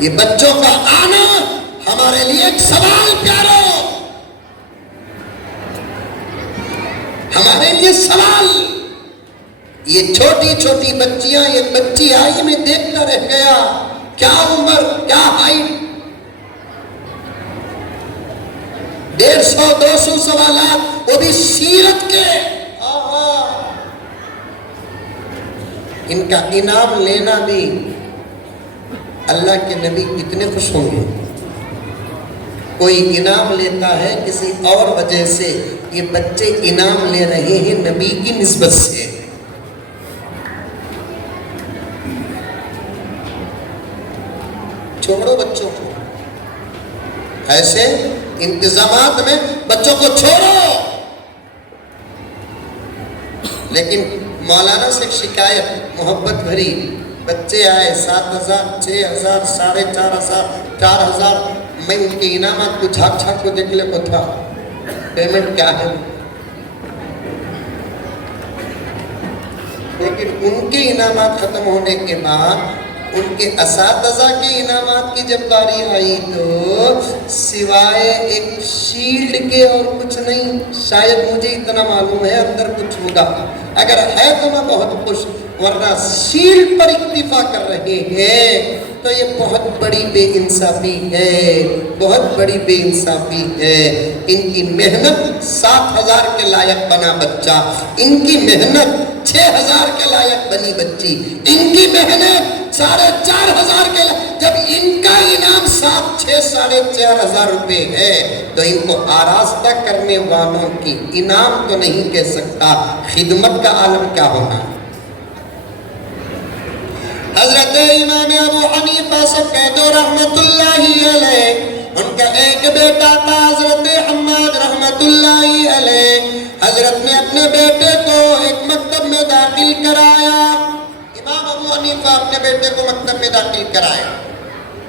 یہ بچوں کا آنا ہمارے لیے ایک سوال پیارو، ہمارے لیے سوال۔ یہ چھوٹی چھوٹی بچیاں، یہ بچی آئی میں دیکھتا رہ گیا، کیا عمر، کیا ہائٹ، 150 200 سوالات، وہ بھی سیرت کے۔ ان کا انعام لینا بھی، اللہ کے نبی کتنے خوش ہوں گے۔ کوئی انعام لیتا ہے کسی اور وجہ سے، یہ بچے انعام لے رہے ہیں نبی کی نسبت سے۔ چھوڑو بچوں کو، ایسے انتظامات میں بچوں کو چھوڑو۔ لیکن مولانا سے ایک شکایت محبت بھری، بچے آئے 7,000 6,000 4,500 4,000، میں ان کے انعامات کو جھاک جھاک کو دیکھ لے کو تھا، پیمنٹ کیا ہے، لیکن ان کے انعامات ختم ہونے کے بعد ان کے اساتذہ کے انعامات کی جب باری آئی تو سوائے ایک شیلڈ کے اور کچھ نہیں۔ شاید مجھے اتنا معلوم ہے اندر کچھ ہوگا، اگر ہے تو میں بہت خوش، ورنہ شیلڈ پر اکتفا کر رہے ہیں تو یہ بہت بڑی بے انصافی ہے، بہت بڑی بے انصافی ہے۔ ان کی محنت 7,000 کے لائق بنا بچہ، ان کی محنت 6,000 کے لائق بنی بچی، ان کی محنت 4,500 کے لائق، جب ان کا انعام 7 6 4,500 روپے ہے تو ان کو آراستہ کرنے والوں کی انعام تو نہیں کہہ سکتا، خدمت کا عالم کیا ہونا ہے۔ حضرت امام ابو حنیفہ سے کہہ دو رحمت اللہ علیہ، ان کا ایک بیٹا تھا حضرت حماد رحمت اللہ علیہ، حضرت نے اپنے بیٹے کو ایک مکتب میں داخل کرایا۔ امام ابو حنیفہ اپنے بیٹے کو مکتب میں داخل کرایا،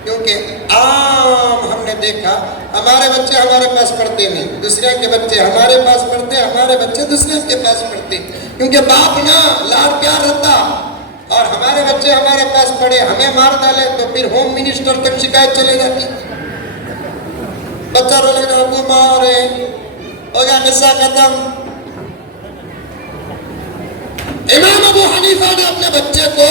کیونکہ عام ہم نے دیکھا ہمارے بچے ہمارے پاس پڑھتے نہیں، دوسرے کے بچے ہمارے پاس پڑھتے، ہمارے بچے دوسرے کے پاس پڑھتے، کیونکہ باپ نہ لاڈ پیار رہتا، اور ہمارے بچے ہمارے پاس پڑھے ہمیں مار ڈالے تو پھر ہوم منسٹر تک شکایت چلے جاتی، بچہ رو لگا ابو مارے، ہو گیا قصہ ختم۔ امام ابو حنیفہ نے اپنے بچے کو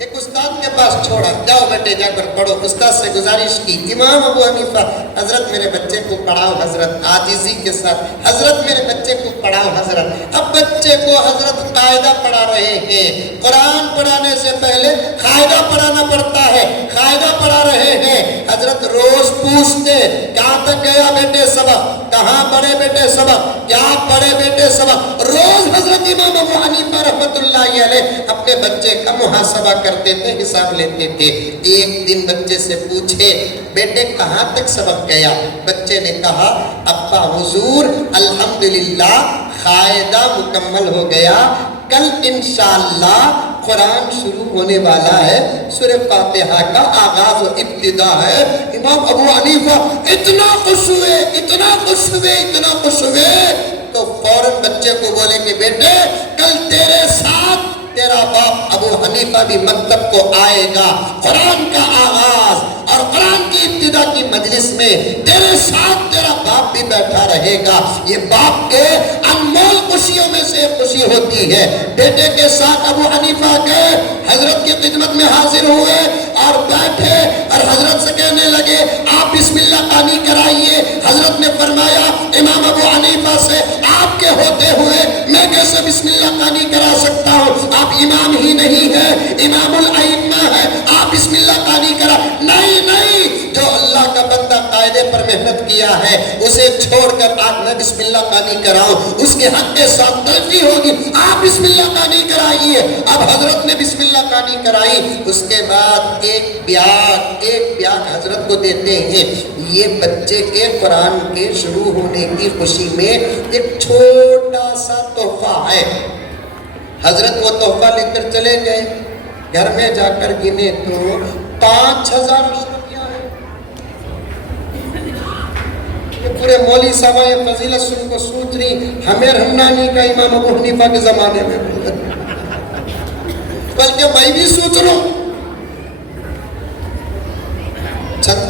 ایک استاد کے پاس چھوڑا، جاؤ بیٹے جا کر پڑھو، استاد سے گزارش کی، امام ابو حنیفہ حضرت میرے بچے کو پڑھاؤ حضرت، عاجزی کے ساتھ، حضرت میرے بچے کو پڑھاؤ حضرت۔ اب بچے کو حضرت قاعدہ پڑھا رہے ہیں، قرآن پڑھانے سے پہلے قاعدہ پڑھانا پڑتا ہے، قاعدہ پڑھا رہے ہیں، حضرت روز پوچھتے کہاں تک گیا بیٹے سبق، کہاں پڑھے بیٹے سبق، کیا پڑھے بیٹے سبق، روز حضرت امام ابو حنیفہ رحمت اللہ علیہ اپنے بچے کا محاسبہ کرتے تھے، حساب لیتے تھے۔ ایک دن بچے سے پوچھے بیٹے کہاں تک سبق گیا، بچے نے کہا ابا حضور الحمدللہ قاعدہ مکمل ہو گیا، کل انشاءاللہ قرآن شروع ہونے والا ہے، سورہ فاتحہ کا آغاز و ابتدا ہے۔ امام ابو حنیفہ اتنا خوش ہوئے، اتنا خوش ہوئے، اتنا خوش ہوئے تو فوراً بچے کو بولے کہ بیٹے کل تیرے ساتھ تیرا باپ ابو حنیفہ بھی مکتب کو آئے گا، قرآن کا آغاز اور قرآن کی ابتدا کی مجلس میں تیرے ساتھ تیرا باپ بھی بیٹھا رہے گا۔ یہ باپ کے انمول خوشیوں میں سے خوشی ہوتی ہے۔ بیٹے کے ساتھ ابو حنیفہ گئے، حضرت کی خدمت میں حاضر ہوئے اور بیٹھے اور حضرت سے کہنے لگے آپ بسم اللہ خوانی کرائیے۔ حضرت نے فرمایا امام ابو حنیفہ سے آپ کے ہوتے ہوئے میں کیسے بسم اللہ خوانی کرا سکتا ہوں، آپ امام ہی نہیں ہے، امام الائمہ ہے، آپ بسم اللہ خوانی کرا۔ نہیں نہیں، جو اللہ کا بندہ قاعدے پر محنت کیا ہے اسے چھوڑ کر آج میں بسم اللہ خوانی کراؤں، اس کے حق کے ساتھ تلفی ہوگی، آپ بسم اللہ خوانی کرائیے۔ اب حضرت نے بسم اللہ خوانی کرائی، اس کے بعد ایک بیاگ حضرت کو دیتے ہیں، یہ بچے کے قرآن کے شروع ہونے کی خوشی میں ایک چھوٹا سا تحفہ ہے۔ حضرت وہ تحفہ لے کر چلے گئے، گھر میں جا کر گنے تو 5,000 اشرفیاں ہیں۔ یہ پورے مولوی صاحب یہ فضیلت سن کو سوچ رہی ہمیں رمنانی کا امام ابو حنیفہ کے زمانے میں، بلکہ میں بھی سوچ رہا ہوں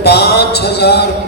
5000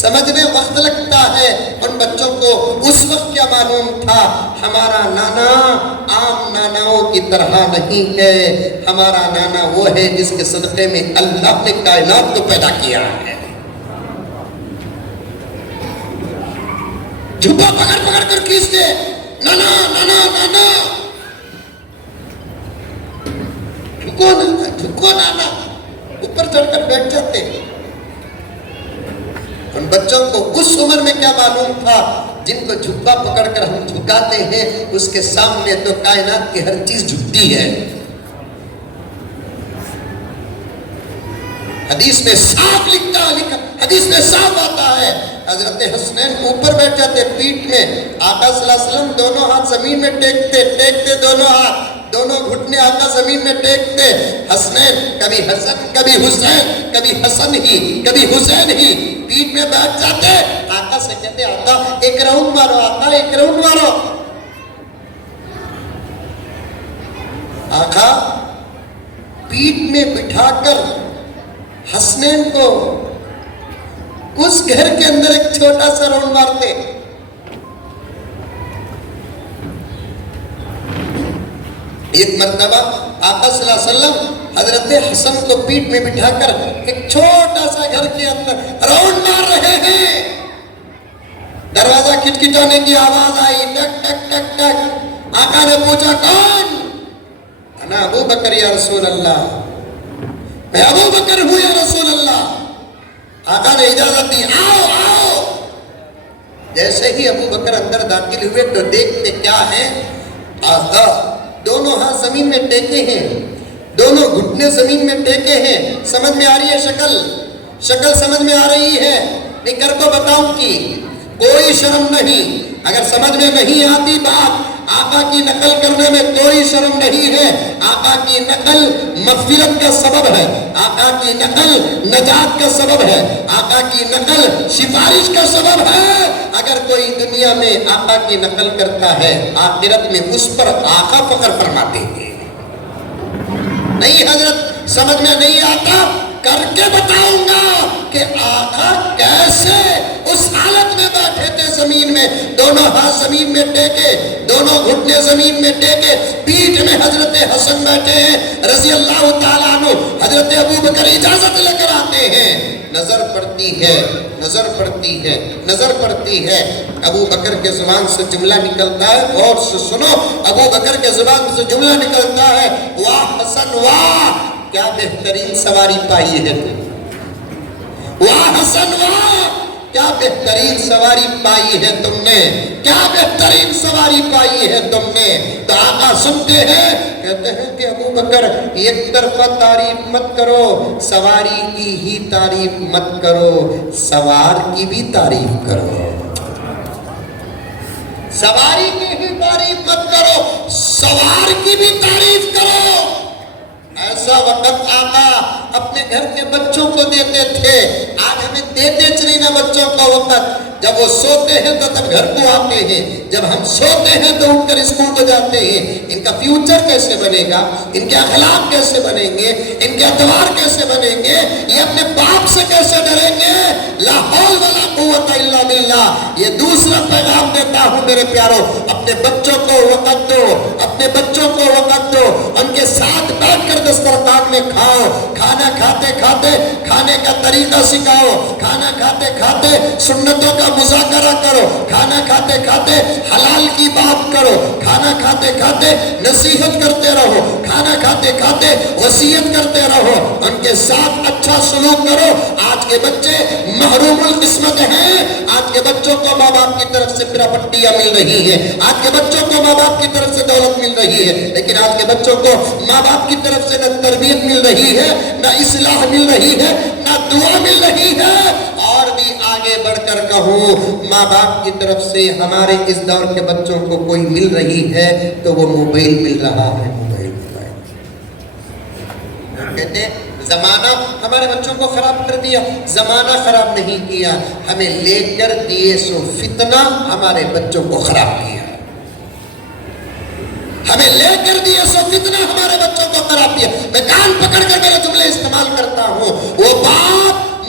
سمجھنے وقت لگتا ہے. ان بچوں کو اس وقت کیا معلوم تھا؟ ہمارا نانا عام ناناؤں کی طرح نہیں ہے. ہمارا نانا وہ ہے جس کے صدقے میں اللہ نے کائنات کو پیدا کیا ہے. جھپا پکڑ پکڑ کر کھینچتے، نانا نانا نانا، جھکو نانا جھکو نانا، اوپر چڑھ کر بیٹھ جاتے. ان بچوں کو اس عمر میں کیا معلوم تھا؟ جن کو جھکا پکڑ کر ہم جھکاتے ہیں اس کے سامنے تو کائنات کی ہر چیز جھکتی ہے. حدیث میں صاف حدیث میں صاف آتا ہے، حضرت حسنین اوپر بیٹھ جاتے پیٹھ میں، آقا صلی اللہ علیہ وسلم دونوں ہاتھ زمین میں ٹیکتے دونوں ہاتھ، دونوں گھٹنے آقا زمین میں ٹیکتے. حسنین کبھی حسن کبھی حسین، کبھی حسن ہی کبھی حسین ہی، پیٹھ میں بیٹھ جاتے. آقا سے کہتے آقا ایک راؤنڈ مارو، آقا ایک راؤنڈ مارو. آقا پیٹھ میں بٹھا کر حسنین کو اس گھر کے اندر ایک چھوٹا سا راؤنڈ مارتے. ایک مرتبہ آقا صلی اللہ علیہ وسلم حضرت حسن کو پیٹھ میں بٹھا کر ایک چھوٹا سا گھر کے اندر راؤنڈ مار رہے ہیں. دروازہ کھٹکھٹانے کی آواز آئی، ٹک ٹک ٹک ٹک. آقا نے پوچھا کون؟ انا ابو بکر یا رسول اللہ، میں ابو بکر ہوں یا رسول اللہ. آقا نے اجازت دی، آؤ آؤ. جیسے ہی ابو بکر اندر داخل ہوئے تو دیکھتے کیا ہے؟ آقا دونوں ہاتھ زمین میں ٹیکے ہیں، دونوں گھٹنے زمین میں ٹیکے ہیں. سمجھ میں آ رہی ہے شکل سمجھ میں آ رہی ہے؟ نکر کو بتاؤں کی کوئی شرم نہیں. اگر سمجھ میں نہیں آتی بات، آقا کی نقل کرنے میں کوئی شرم نہیں ہے. آقا کی نقل مغفرت کا سبب ہے، آقا کی نقل نجات کا سبب ہے، آقا کی نقل سفارش کا سبب ہے. اگر کوئی دنیا میں آقا کی نقل کرتا ہے، آخرت میں اس پر آقا فخر فرماتے ہیں. نہیں حضرت سمجھ میں نہیں آتا، کر کے بتاؤں گا کہ آقا کیسے اس حالت میں بیٹھے تھے زمین میں، دونوں ہاتھ زمین میں ٹیکے، دونوں گھٹنے زمین میں ٹیکے. پیٹھ میں حضرت حسن بیٹھے ہیں رضی اللہ تعالیٰ عنہ. حضرت ابو بکر اجازت لے کر آتے ہیں. نظر پڑتی ہے. ابو بکر کے زبان سے جملہ نکلتا ہے، غور سے سنو. ابو بکر کے زبان سے جملہ نکلتا ہے، واہ حسن واہ، کیا بہترین سواری پائی ہے تم. واہ حسن واہ، کیا بہترین سواری پائی ہے تم نے، کیا بہترین سواری پائی ہے تم نے. تو آقا سنتے ہیں، کہتے ہیں کہ ابو بکر ایک طرفہ تعریف مت کرو، سواری کی ہی تعریف مت کرو، سوار کی بھی تعریف کرو. سواری کی ہی تعریف مت کرو، سوار کی بھی تعریف کرو. ایسا وقت آقا اپنے گھر کے بچوں کو دیتے تھے. آج ہمیں دیتے چلی نہ بچوں کو وقت. جب وہ سوتے ہیں تو تب گھر کو آتے ہیں، جب ہم سوتے ہیں تو اٹھ کر اسکول کو جاتے ہیں. ان کا فیوچر کیسے بنے گا، ان کے اخلاق کیسے بنیں گے، ان کے اعتبار کیسے بنیں گے، یہ اپنے باپ سے کیسے ڈریں گے. لا حول ولا قوت الا باللہ. یہ دوسرا پیغام دیتا ہوں میرے پیارو، اپنے بچوں کو وقت دو، اپنے بچوں کو وقت دو. ان کے ساتھ بیٹھ کر دسترخوان میں کھاؤ. کھانا کھاتے کھاتے کھانے کا طریقہ سکھاؤ. کھانا کھاتے کھاتے سنتوں کا مذاکرہ کرو. کھانا کھاتے کھاتے حلال کی بات کرو. کھانا کھاتے کھاتے نصیحت کرتے رہو. کھانا کھاتے کھاتے وصیت کرتے رہو. ان کے ساتھ اچھا سلوک کرو. آج کے بچے محروم القسمت ہیں. آج کے بچوں کو ماں باپ کی طرف سے پراپرٹیاں مل رہی ہیں. آج کے بچوں کو ماں باپ کی طرف سے دولت مل رہی ہے، لیکن آج کے بچوں کو ماں باپ کی طرف سے نہ تربیت مل رہی ہے، نہ اصلاح مل رہی ہے، نہ دعا مل رہی ہے. اور بھی آگے بڑھ کر کہوں، ماں باپ کی طرف سے ہمارے اس دور کے بچوں کو کوئی مل رہی ہے تو وہ موبائل مل رہا ہے. موبائل کہتے ہیں زمانہ ہمارے بچوں کو خراب کر دیا. زمانہ خراب نہیں کیا، ہمیں لے کر دیے سو فتنہ ہمارے بچوں کو خراب کیا. ہمیں لے کر دیے سو فتنہ ہمارے بچوں کو خراب کیا. میں کان پکڑ کر میرے جملے استعمال کرتا ہوں. وہ باپ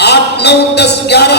8, 9, 10, 11,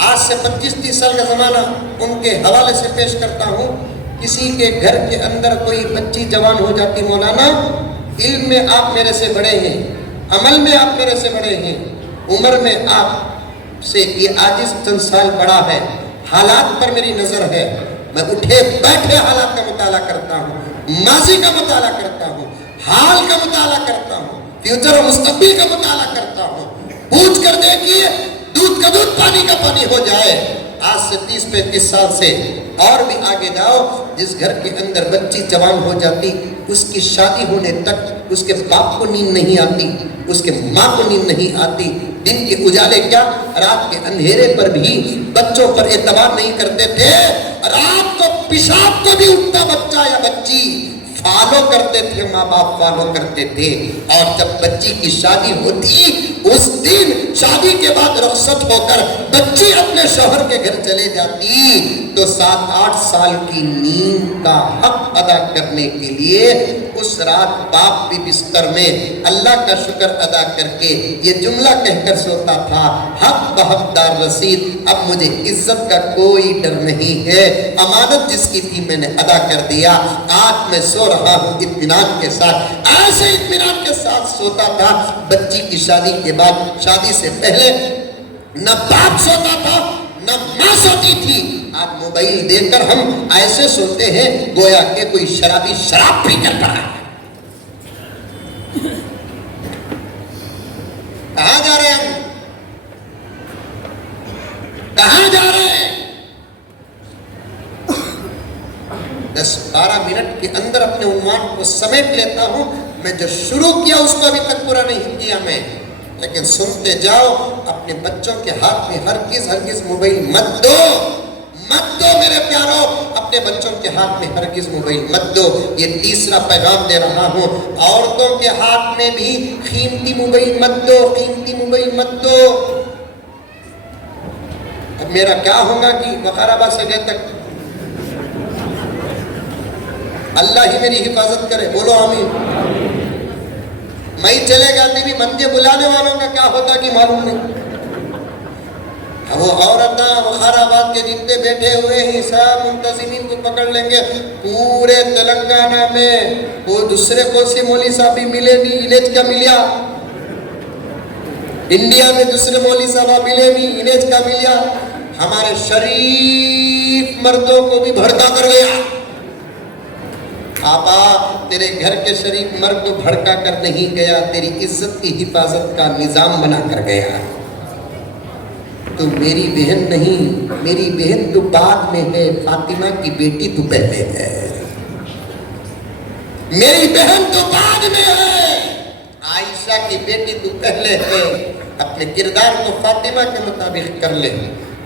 آج سے 25-30 سال کا زمانہ ان کے حوالے سے پیش کرتا ہوں. کسی کے گھر کے اندر کوئی بچی جوان ہو جاتی مولانا، علم میں آپ میرے سے بڑے ہیں، عمل میں آپ میرے سے بڑے ہیں، عمر میں آپ سے یہ عاجز چند سال بڑا ہے، حالات پر میری نظر ہے، میں اٹھے بیٹھے حالات کا مطالعہ کرتا ہوں، ماضی کا مطالعہ کرتا ہوں، حال کا مطالعہ کرتا ہوں، فیوچر اور مستقبل کا مطالعہ کرتا ہوں. پوچھ کر دیکھیے، دودھ کا دودھ پانی کا پانی ہو جائے. آج سے 30-35 سال سے اور بھی آگے جاؤ، جس گھر کے اندر بچی جوان ہو جاتی، اس کی شادی ہونے تک اس کے باپ کو نیند نہیں آتی، اس کے ماں کو نیند نہیں آتی. دن کے اجالے کیا، رات کے اندھیرے پر بھی بچوں پر اعتبار نہیں کرتے تھے. رات کو پیشاب کو بھی اٹھتا بچہ یا بچی فالو کرتے تھے، ماں باپ فالو کرتے تھے. اور جب بچی کی شادی ہوتی، اس دن شادی کے بعد رخصت ہو کر بچی اپنے شوہر کے گھر چلے جاتی تو 7-8 سال کی نیند کا حق ادا کرنے کے لیے اس رات باپ بھی بستر میں اللہ کا شکر ادا کر کے یہ جملہ کہہ کر سوتا تھا، حق بحقدار رسید، اب مجھے عزت کا کوئی ڈر نہیں ہے، امانت جس کی تھی میں نے ادا کر دیا، آج میں سو رہا ہوں اطمینان کے ساتھ. ایسے اطمینان کے ساتھ سوتا تھا. بچی کی شادی کے بعد، شادی سے پہلے نہ باپ سوتا تھا نہ ماں سوتی تھی. آج موبائل دے کر ہم ایسے سوتے ہیں گویا کہ کوئی شرابی شراب پی کر پڑا ہے. کہاں جا رہے ہیں ہم؟ کہاں جا رہے ہیں؟ 10-12 منٹ کے اندر اپنے عنوان کو سمیٹ لیتا ہوں. میں جو شروع کیا اس کو ابھی تک پورا نہیں کیا میں، لیکن سنتے جاؤ. اپنے بچوں کے ہاتھ میں ہرگز موبائل مت دو، مت دو میرے پیارو، اپنے بچوں کے ہاتھ میں ہرگز موبائل مت دو. یہ تیسرا پیغام دے رہا ہوں. عورتوں کے ہاتھ میں بھی قیمتی موبائل مت دو، قیمتی موبائل مت دو. اب میرا کیا ہوگا کہ وقارآباد سے گئے تک اللہ ہی میری حفاظت کرے، بولو آمین. میں چلے گا بھی بندے بلانے والوں کا کیا ہوتا کہ معلوم نہیں. وہ عورتاں وقارآباد کے جتنے بیٹھے ہوئے ہیں سب منتظمین کو پکڑ لیں گے. پورے تلنگانہ میں وہ دوسرے کون سے مولوی صاحب بھی ملے نہیں، انیج کا ملیا. انڈیا میں دوسرے مولوی صاحب ملے نہیں، انیج کا ملیا. ہمارے شریف مردوں کو بھی بھڑکا کر گیا. آبا تیرے گھر کے شریف مرد کو بھڑکا کر نہیں گیا، تیری عزت کی حفاظت کا نظام بنا کر گیا. تو میری بہن نہیں، میری بہن تو بعد میں ہے، فاطمہ کی بیٹی تو پہلے ہے. میری بہن تو بعد میں ہے، عائشہ کی بیٹی تو پہلے ہے. اپنے کردار کو فاطمہ کے مطابق کر لے،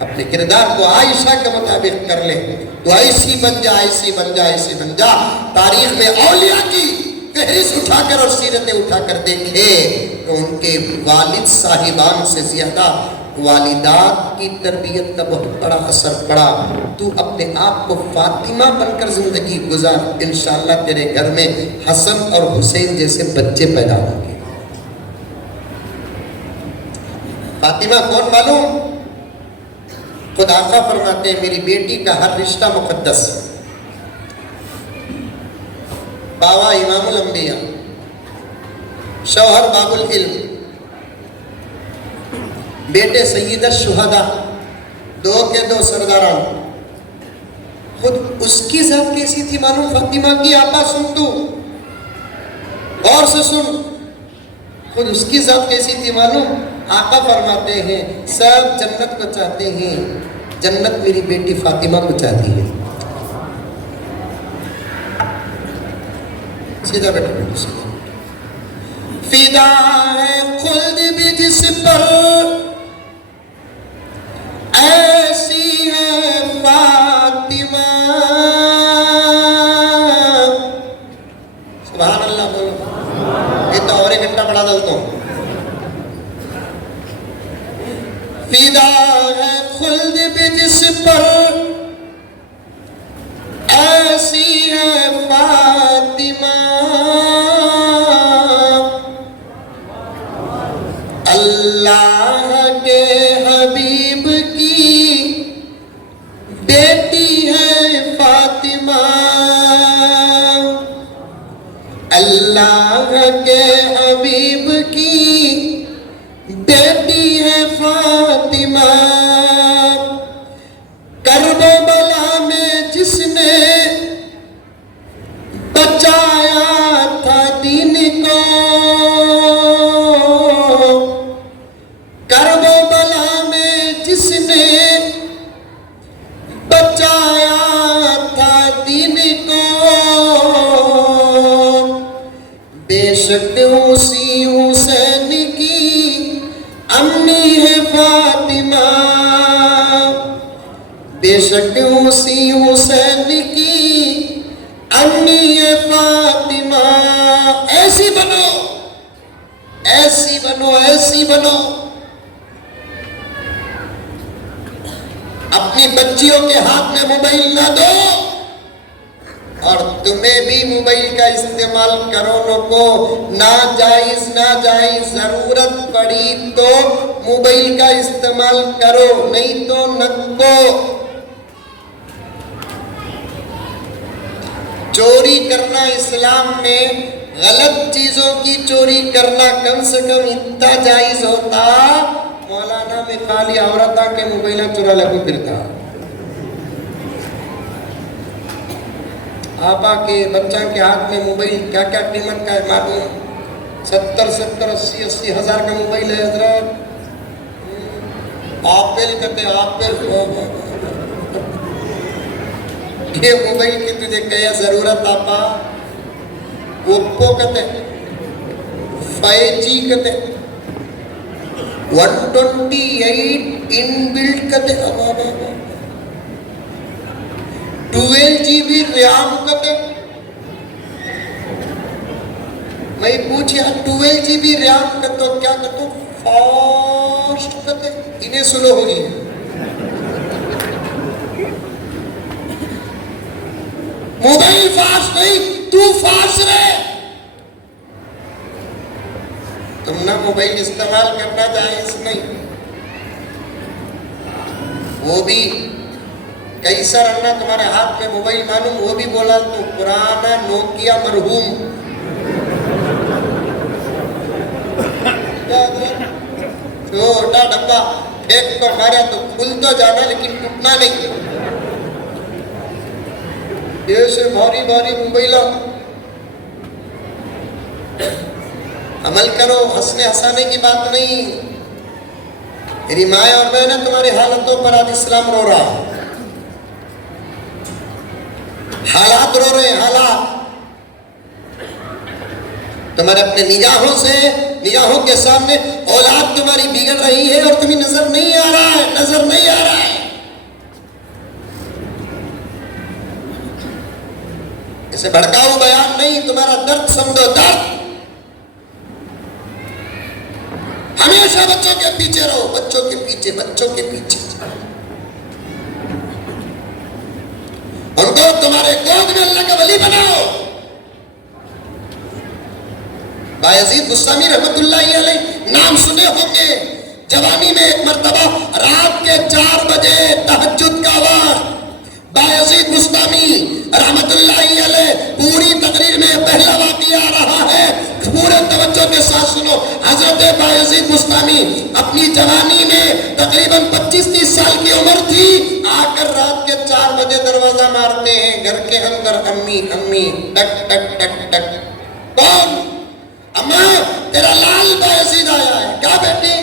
اپنے کردار کو عائشہ کے مطابق کر لے تو ایسی بن جا، ایسی بن جا، ایسی بن جا. تاریخ میں اولیاء کی فہرست اٹھا کر اور سیرتیں اٹھا کر دیکھے تو ان کے والد صاحبان سے زیادہ والدات کی تربیت کا بہت بڑا اثر پڑا. تو اپنے آپ کو فاطمہ بن کر زندگی گزار، انشاءاللہ تیرے گھر میں حسن اور حسین جیسے بچے پیدا ہوں گے. فاطمہ کون معلوم؟ خود آقا فرماتے ہیں میری بیٹی کا ہر رشتہ مقدس. باوا امام الانبیاء، شوہر باب العلم، بیٹے سید الشہداء، 2 کے 2 سرداران. خود اس کی ذات کیسی تھی معلوم؟ فاطمہ کی آپا سن تو غور سے سن، خود اس کی ذات کیسی تھی معلوم؟ آقا فرماتے ہیں سب جنت کو چاہتے ہیں، جنت میری بیٹی فاطمہ کو چاہتی ہے. سیدھا بیٹھا. فدا ہے خلد بھی جس پر، ایسی ہے فاطمہ. سبحان اللہ بولو. یہ تو اور 1 گھنٹہ پڑھا دیتا ہوں. فدا ہے خلد بھی جس پر، ایسی ہے فاطمہ. اللہ کے حبیب کی فاطمہ اللہ کے حبیب کی بیٹی ہے فاطمہ کرب و بلا میں جس نے بچایا تھا دین کو کرب و بلا میں جس نے بچایا تھا دین کو بے شک اسی حسین کی امی ہے فاطمہ بے شک اسی حسین کی امی ہے فاطمہ ایسی بنو ایسی بنو ایسی بنو اپنی بچیوں کے ہاتھ میں موبائل نہ دو اور تمہیں بھی موبائل کا استعمال کرو کو ناجائز ضرورت پڑی تو موبائل کا استعمال کرو نہیں تو نکو چوری کرنا اسلام میں غلط چیزوں کی چوری کرنا کم سے کم اتنا جائز ہوتا مولانا میں خالی عورتہ کے موبائل چورا لگو پھرتا آپا کے بچہ کے ہاتھ میں موبائل کیا کیا قیمت کا ہے معلوم 70 ہزار کا موبائل ہے حضرت آپل کہتے آپل یہ موبائل کی تجھے کیا ضرورت آپا اوپو کہتے 5G کہتے 128 ان بلٹ کہتے 12GB ریم کہتے میں پوچھیا 12GB ریم کہتے کیا کہتے فاسٹ کہتے انہیں سلو ہوگی موبائل فاسٹ نہیں تو فاسٹ رہے تم نہ موبائل استعمال کرنا جائز نہیں وہ بھی کیسا رہنا تمہارے ہاتھ میں موبائل معلوم وہ بھی بولا تو پرانا نوکیا مرحوم چھوٹا ڈبا پھینک کو مارا تو کھل تو جانا لیکن ٹوٹنا نہیں ایسے بھاری موبائلوں عمل کرو ہنسنے ہنسانے کی بات نہیں میری ماں اور میں نے تمہاری حالتوں پر آج اسلام رو رہا ہے حالات رو رہے ہیں حالات تمہارے اپنے نگاہوں کے سامنے اولاد تمہاری بگڑ رہی ہے اور تمہیں نظر نہیں آ رہا ہے اسے بھڑکاؤ بیان نہیں تمہارا درد سمجھو درد ہمیشہ بچوں کے پیچھے رہو بچوں کے پیچھے ان کو تمہارے گود میں اللہ کا ولی بناؤ بایزید بستامی رحمت اللہ علیہ نام سنے ہوں گے جوانی میں ایک مرتبہ رات کے 4 بجے تہجد کا وقت بایزید بستامی رحمت اللہ علیہ پوری تقریر میں پہلا واقعہ آ رہا ہے پورے توجہ کے ساتھ سنو حضرت بایزید بستامی اپنی جوانی میں تقریباً 25-30 سال کی عمر تھی آ کر رات کے 4 بجے دروازہ مارتے ہیں گھر کے اندر امی ٹک ٹک ٹک ٹک کون اماں تیرا لال بایزید آیا ہے کیا بیٹے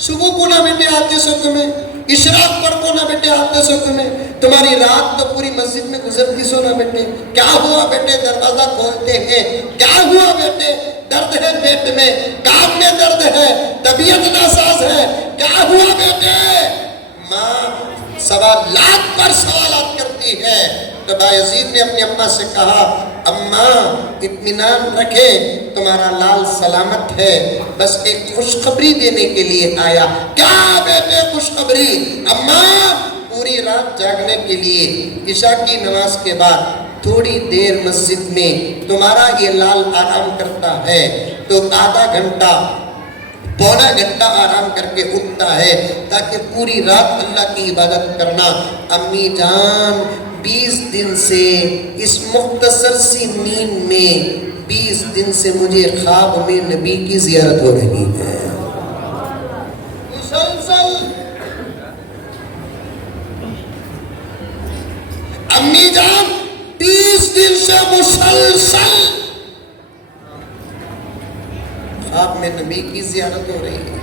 صبح کو نہ بیٹے آتے سو تمہیں اشراق پڑھ کو نہ بیٹے آتے سو تمہیں تمہاری رات تو پوری مسجد میں گزرتی سو نہ بیٹے کیا ہوا بیٹے دروازہ کھولتے ہیں کیا ہوا بیٹے درد ہے پیٹ میں کان میں درد ہے طبیعت ناساز ہے کیا ہوا بیٹے ماں سوالات پر سوالات کرتی ہے تو بایزید نے اپنی اماں سے کہا اماں اطمینان رکھے تمہارا لال سلامت ہے بس ایک خوشخبری دینے کے لیے آیا کیا بیٹے خوشخبری اماں پوری رات جاگنے کے لیے عشاء کی نماز کے بعد تھوڑی دیر مسجد میں تمہارا یہ لال آرام کرتا ہے تو آدھا گھنٹہ پونا گھنٹہ آرام کر کے اٹھتا ہے تاکہ پوری رات اللہ کی عبادت کرنا امی جان 20 دن سے اس مختصر سی نیند میں 20 دن سے مجھے خواب میں نبی کی زیارت ہو رہی ہے مسلسل. امی جان 20 دن سے مسلسل خواب میں نبی کی زیارت ہو رہی ہے.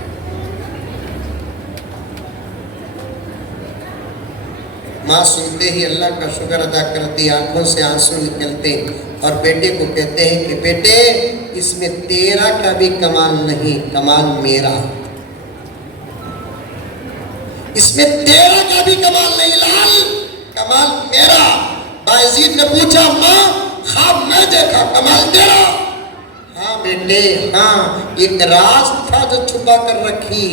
ماں سنتے ہی اللہ کا شکر ادا کرتی, آنکھوں سے آنسو نکلتے اور بیٹے کو کہتے ہیں کہ بیٹے اس میں تیرا کا بھی کمال نہیں, کمال میرا. اس میں تیرا کا بھی کمال نہیں لال, کمال میرا. بايزيد نے پوچھا ماں خواب میں دیکھا, کمال تیرا؟ ہاں بیٹے ہاں, ایک راز تھا جو چھپا کر رکھی.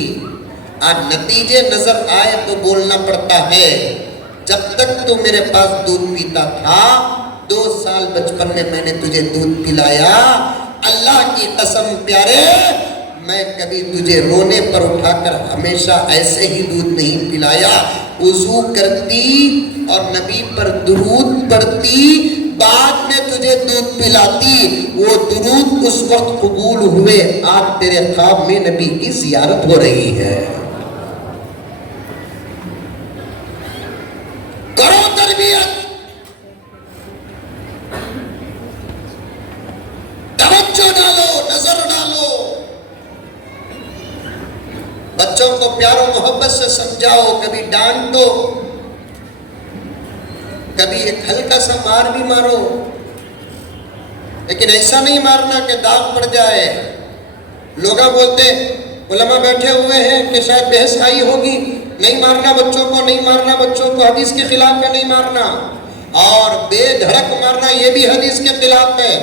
آج نتیجے نظر آئے تو بولنا پڑتا ہے. جب تک تو میرے پاس دودھ پیتا تھا, 2 سال بچپن میں نے تجھے دودھ پلایا. اللہ کی قسم پیارے, میں کبھی تجھے رونے پر اٹھا کر ہمیشہ ایسے ہی دودھ نہیں پلایا. وضو کرتی اور نبی پر درود پڑھتی, بعد میں تجھے دودھ پلاتی. وہ درود اس وقت قبول ہوئے. آج تیرے خواب میں نبی کی زیارت ہو رہی ہے. کرو تربیت, توجہ ڈالو, نظر ڈالو. بچوں کو پیار و محبت سے سمجھاؤ, کبھی ڈانٹو, کبھی ایک ہلکا سا مار بھی مارو, لیکن ایسا نہیں مارنا کہ داغ پڑ جائے. لوگ بولتے علماء بیٹھے ہوئے ہیں کہ شاید بحث آئی ہوگی, نہیں مارنا بچوں کو, نہیں مارنا بچوں کو, حدیث کے خلاف ہے نہیں مارنا. اور بے دھڑک مارنا یہ بھی حدیث کے خلاف ہے.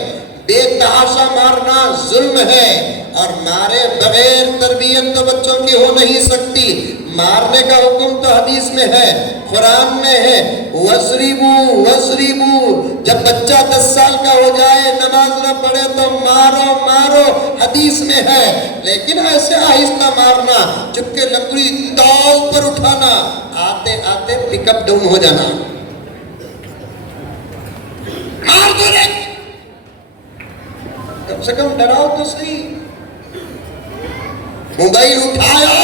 بے تحاشا مارنا ظلم ہے, اور مارے بغیر تربیت تو بچوں کی ہو نہیں سکتی. مارنے کا حکم تو حدیث میں ہے, قرآن میں ہے, وَضْرِبُوا وَضْرِبُوا. جب بچہ 10 سال کا ہو جائے نماز نہ پڑھے تو مارو مارو, حدیث میں ہے. لیکن ایسے آہستہ مارنا, چپکے لکڑی داؤ پر اٹھانا, آتے آتے پک اپ ڈاؤن ہو جانا. مار دو رے, کم سے کم ڈراؤ تو صحیح. موبائل اٹھایا,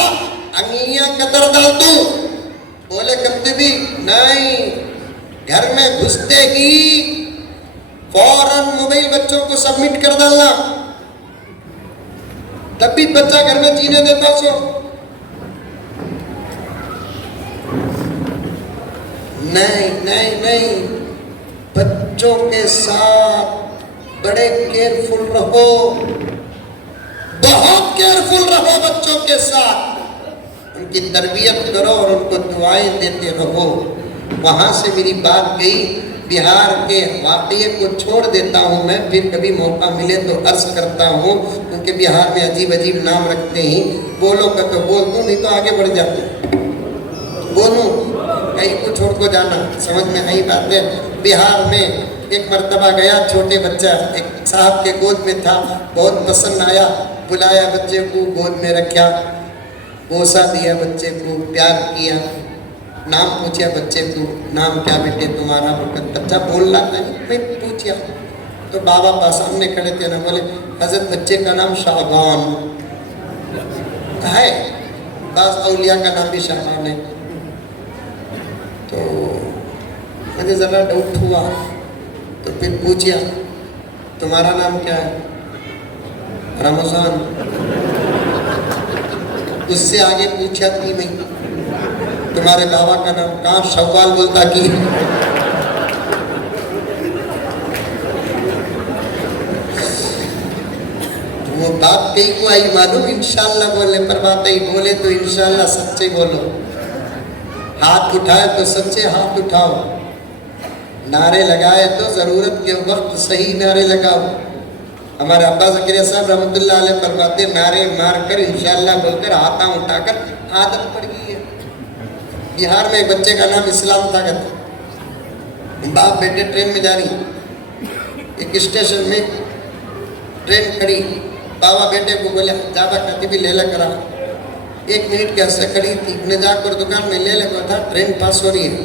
انگلیاں قطر ڈال دوں, بولے کبھی بھی نہیں. گھر میں گھستے ہی فوراً موبائل بچوں کو سبمٹ کر ڈالنا, تب بھی بچہ گھر میں جینے دیتا. سو نہیں نہیں نہیں, بچوں کے ساتھ بڑے کیئرفل رہو, بہت کیئرفل رہو بچوں کے ساتھ. ان کی تربیت کرو اور ان کو دعائیں دیتے رہو. وہاں سے میری بات گئی, بہار کے واقعے کو چھوڑ دیتا ہوں میں, پھر کبھی موقع ملے تو عرض کرتا ہوں, کیونکہ بہار میں عجیب عجیب نام رکھتے ہیں. بولو کہ تو بول دوں, نہیں تو آگے بڑھ جاتے. بولوں کہیں کو چھوڑ کو جانا, سمجھ میں آئی بات ہے. بہار میں ایک مرتبہ گیا, چھوٹے بچہ ایک صاحب کے گود میں تھا, بہت پسند آیا, بلایا بچے کو, گود میں رکھا, بوسا دیا بچے کو, پیار کیا, نام پوچھا بچے کو, نام کیا بیٹے تمہارا؟ بچہ بولنا نہیں, میں پوچھا تو بابا پاس سامنے کھڑے تھے نا, بولے حضرت بچے کا نام شعبان ہے, بعض اولیاء کا نام بھی شعبان ہے. تو مجھے ذرا ڈاؤٹ ہوا, تو پھر پوچھا تمہارا نام کیا ہے؟ رمضان. اس سے آگے پوچھا تھی میں, تمہارے بابا کا نام؟ کہاں شوال بولتا کی. وہ بات کئی کو آئی معلوم, انشاءاللہ بولنے پر بات آئی, بولے تو انشاءاللہ سچے بولو, ہاتھ اٹھائے تو سچے ہاتھ اٹھاؤ, نعرے لگائے تو ضرورت کے وقت صحیح نعرے لگاؤ. ہمارے ابا زکریا صاحب رحمۃ اللہ علیہ فرماتے, نعرے مار کر انشاءاللہ بول کر ہاتھاں اٹھا کر عادت پڑ گئی ہے. بہار میں ایک بچے کا نام اسلام تھا. باپ بیٹے ٹرین میں جا رہی, ایک اسٹیشن میں ٹرین کھڑی, بابا بیٹے کو بولے جابا کہتی بھی لے لے کرا. 1 منٹ کے عرصے کھڑی تھی, نے جا کر دکان میں لے لے کو تھا, ٹرین پاس ہو رہی ہے.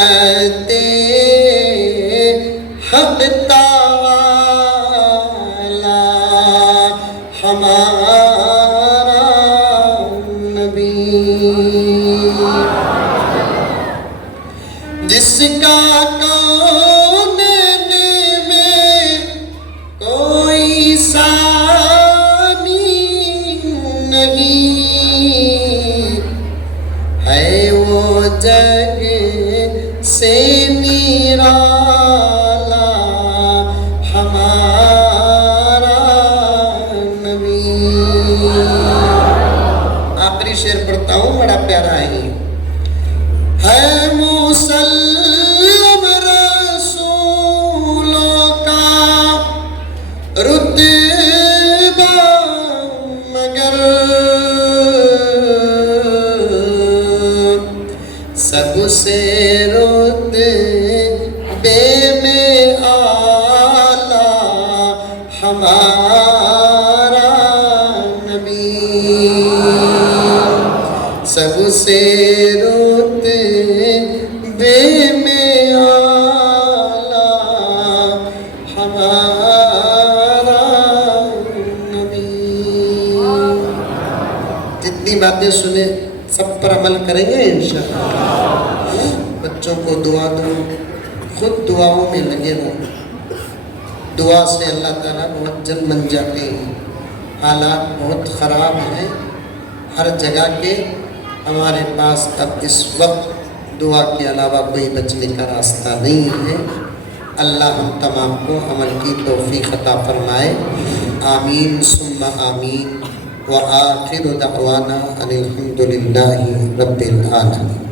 امت حق تعالی ہمارا نبی، جس کا کونین میں کوئی ثانی نہیں ہے، وہ جگ سے نرالا ہمارا نبی۔ آخری شعر پڑھتا ہوں، بڑا پیارا ہے مسلم رسولوں کا رتبہ مگر سب سے رتبے میں اعلیٰ ہمارا نبی، سب سے رتبے میں اعلیٰ ہمارا نبی۔ جتنی باتیں سنیں سب پر عمل کریں گے انشاءاللہ۔ بچوں کو دعا دو، خود دعاؤں میں لگے رہو، دعا سے اللہ تعالیٰ بہت جلد بن جاتے ہیں۔ حالات بہت خراب ہیں ہر جگہ کے، ہمارے پاس اب اس وقت دعا کے علاوہ کوئی بچنے کا راستہ نہیں ہے۔ اللہ ہم تمام کو عمل کی توفیق عطا فرمائے، آمین ثم آمین، وآخر دعوانا ان الحمد للہ رب العالمین۔